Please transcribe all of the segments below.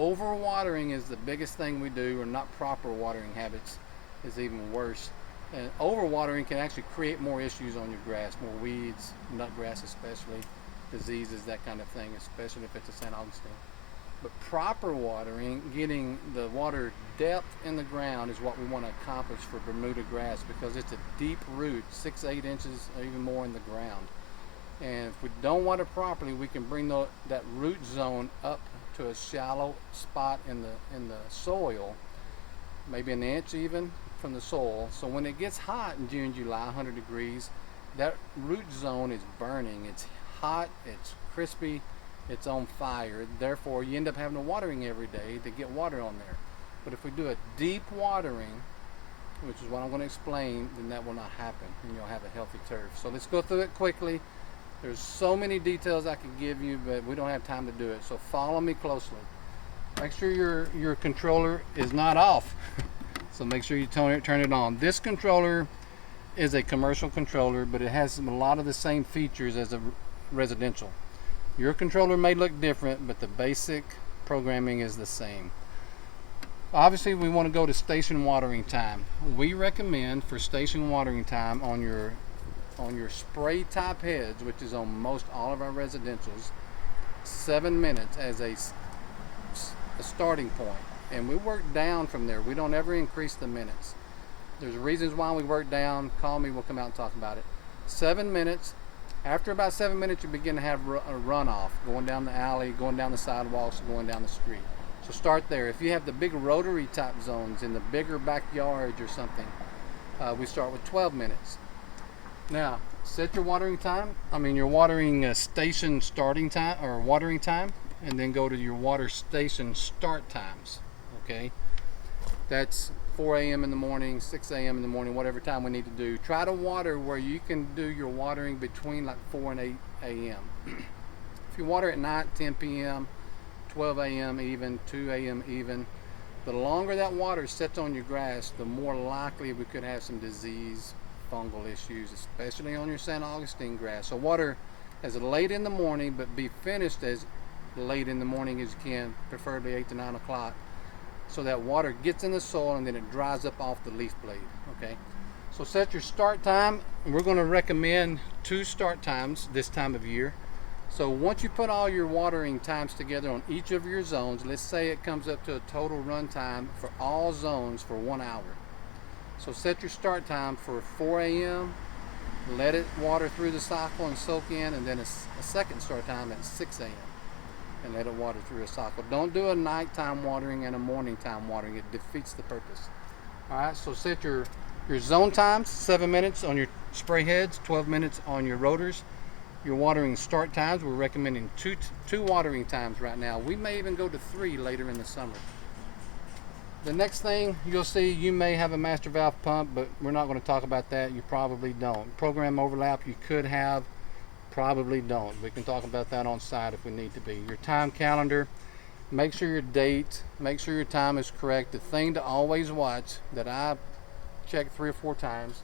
Overwatering is the biggest thing we do, or not proper watering habits is even worse. And overwatering can actually create more issues on your grass, more weeds, nutgrass especially, diseases, that kind of thing, especially if it's a St. Augustine. But proper watering, getting the water depth in the ground, is what we want to accomplish for Bermuda grass, because it's a deep root, 6 to 8 inches or even more in the ground. And if we don't water properly, we can bring that root zone up to a shallow spot in the soil, maybe an inch even from the soil. So when it gets hot in June, July, 100 degrees, that root zone is burning. It's hot, it's crispy, it's on fire. Therefore, you end up having to watering every day to get water on there. But if we do a deep watering, which is what I'm going to explain, then that will not happen, and you'll have a healthy turf. So let's go through it quickly. There's so many details I could give you, but we don't have time to do it. So follow me closely. Make sure your controller is not off. So make sure you turn it on. This controller is a commercial controller, but it has a lot of the same features as a residential. Your controller may look different, but the basic programming is the same. Obviously, we want to go to station watering time. We recommend for station watering time on your spray type heads, which is on most all of our residentials, 7 minutes as a starting point, and we work down from there. We don't ever increase the minutes. There's reasons why we work down. Call me, we'll come out and talk about it. 7 minutes. After about 7 minutes, you begin to have a runoff, going down the alley, going down the sidewalks, going down the street. So start there. If you have the big rotary type zones in the bigger backyards or something, we start with 12 minutes. Now, set your watering time. Your watering station starting time or watering time, and then go to your water station start times. Okay, that's 4 a.m. in the morning, 6 a.m. in the morning, whatever time we need to do. Try to water where you can do your watering between like 4 and 8 a.m. If you water at night, 10 p.m., 12 a.m. even, 2 a.m. even, the longer that water sits on your grass, the more likely we could have some disease, fungal issues, especially on your St. Augustine grass. So water as late in the morning, but be finished as late in the morning as you can, preferably 8 to 9 o'clock, so that water gets in the soil and then it dries up off the leaf blade. Okay, so set your start time. We're going to recommend 2 start times this time of year. So once you put all your watering times together on each of your zones, let's say it comes up to a total run time for all zones for 1 hour. So set your start time for 4 a.m., let it water through the cycle and soak in, and then a second start time at 6 a.m. and let it water through a cycle. Don't do a nighttime watering and a morning time watering. It defeats the purpose. All right, so set your zone times, 7 minutes on your spray heads, 12 minutes on your rotors. Your watering start times, we're recommending two watering times right now. We may even go to 3 later in the summer. The next thing you'll see, you may have a master valve pump, but we're not going to talk about that. You probably don't. Program overlap you could have, probably don't. We can talk about that on site if we need to be. Your time calendar, make sure your date, make sure your time is correct. The thing to always watch that I check 3 or 4 times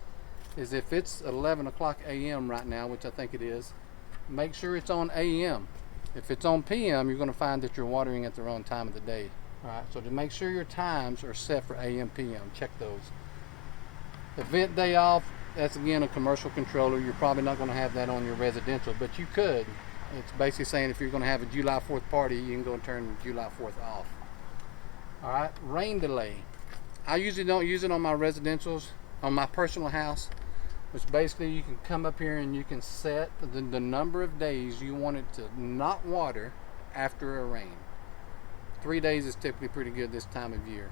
is if it's 11 o'clock a.m. right now, which I think it is, make sure it's on a.m. If it's on p.m., you're going to find that you're watering at the wrong time of the day. All right, so to make sure your times are set for a.m., p.m., check those. Event day off, that's again a commercial controller. You're probably not going to have that on your residential, but you could. It's basically saying if you're going to have a July 4th party, you can go and turn July 4th off. All right, rain delay. I usually don't use it on my residentials, on my personal house, which basically you can come up here and you can set the number of days you want it to not water after a rain. 3 days is typically pretty good this time of year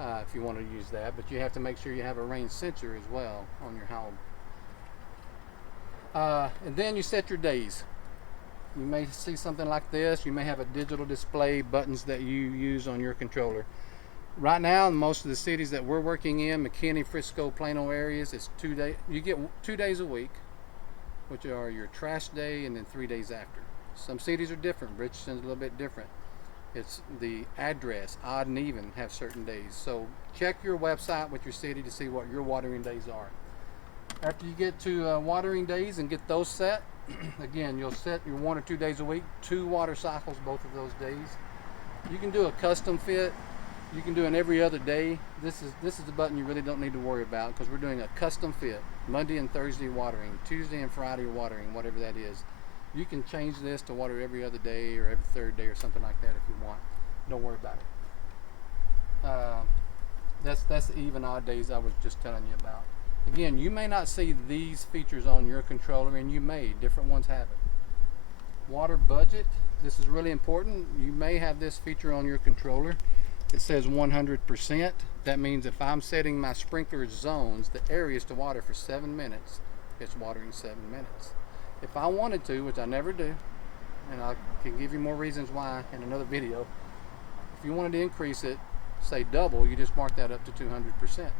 if you want to use that, but you have to make sure you have a rain sensor as well on your home. And then you set your days. You may see something like this. You may have a digital display buttons that you use on your controller. Right now, in most of the cities that we're working in, McKinney, Frisco, Plano areas, it's 2 days. You get 2 days a week, which are your trash day, and then 3 days after. Some cities are different. Richardson's a little bit different. It's the address, odd and even, have certain days. So check your website with your city to see what your watering days are. After you get to watering days and get those set, again, you'll set your 1 or 2 days a week, 2 water cycles both of those days. You can do a custom fit. You can do an every other day. This is the button you really don't need to worry about, because we're doing a custom fit. Monday and Thursday watering, Tuesday and Friday watering, whatever that is. You can change this to water every other day or every third day or something like that if you want. Don't worry about it. That's the even odd days I was just telling you about. Again, you may not see these features on your controller, and you may. Different ones have it. Water budget. This is really important. You may have this feature on your controller. It says 100%. That means if I'm setting my sprinkler zones, the areas to water for 7 minutes, it's watering 7 minutes. If I wanted to, which I never do, and I can give you more reasons why in another video, if you wanted to increase it, say double, you just mark that up to 200%.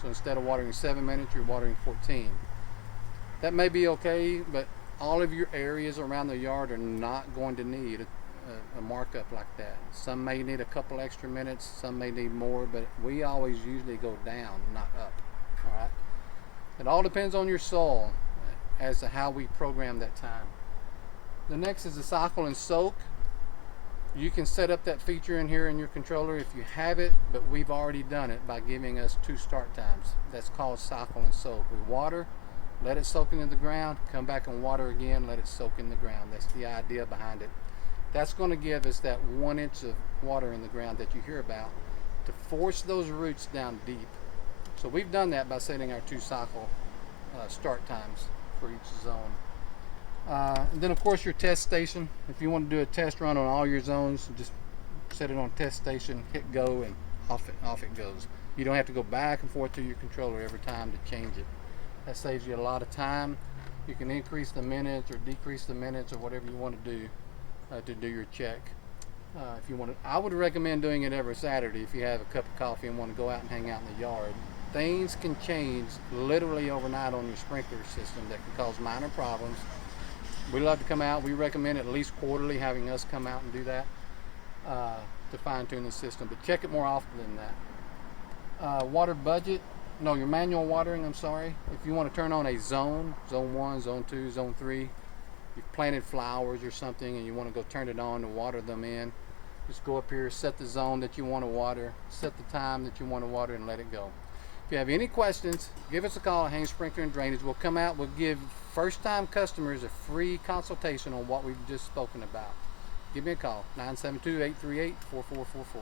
So instead of watering 7 minutes, you're watering 14. That may be okay, but all of your areas around the yard are not going to need a markup like that. Some may need a couple extra minutes, some may need more, but we always usually go down, not up. All right. It all depends on your soil as to how we program that time. The next is the cycle and soak. You can set up that feature in here in your controller if you have it, but we've already done it by giving us 2 start times. That's called cycle and soak. We water, let it soak into the ground, come back and water again, let it soak in the ground. That's the idea behind it. That's going to give us that 1 inch of water in the ground that you hear about to force those roots down deep. So we've done that by setting our 2 cycle start times for each zone. And then of course your test station. If you want to do a test run on all your zones, just set it on test station, hit go, and off it goes. You don't have to go back and forth to your controller every time to change it. That saves you a lot of time. You can increase the minutes or decrease the minutes or whatever you want to do your check. If you want to, I would recommend doing it every Saturday if you have a cup of coffee and want to go out and hang out in the yard. Things can change literally overnight on your sprinkler system that can cause minor problems. We love to come out. We recommend at least quarterly having us come out and do that to fine tune the system, but check it more often than that. Water budget. No, your manual watering, I'm sorry. If you want to turn on a zone 1, zone 2, zone 3, you've planted flowers or something and you want to go turn it on to water them in, just go up here, set the zone that you want to water, set the time that you want to water, and let it go. If you have any questions, give us a call at Haynes Sprinkler and Drainage. We'll come out, we'll give first-time customers a free consultation on what we've just spoken about. Give me a call, 972-838-4444.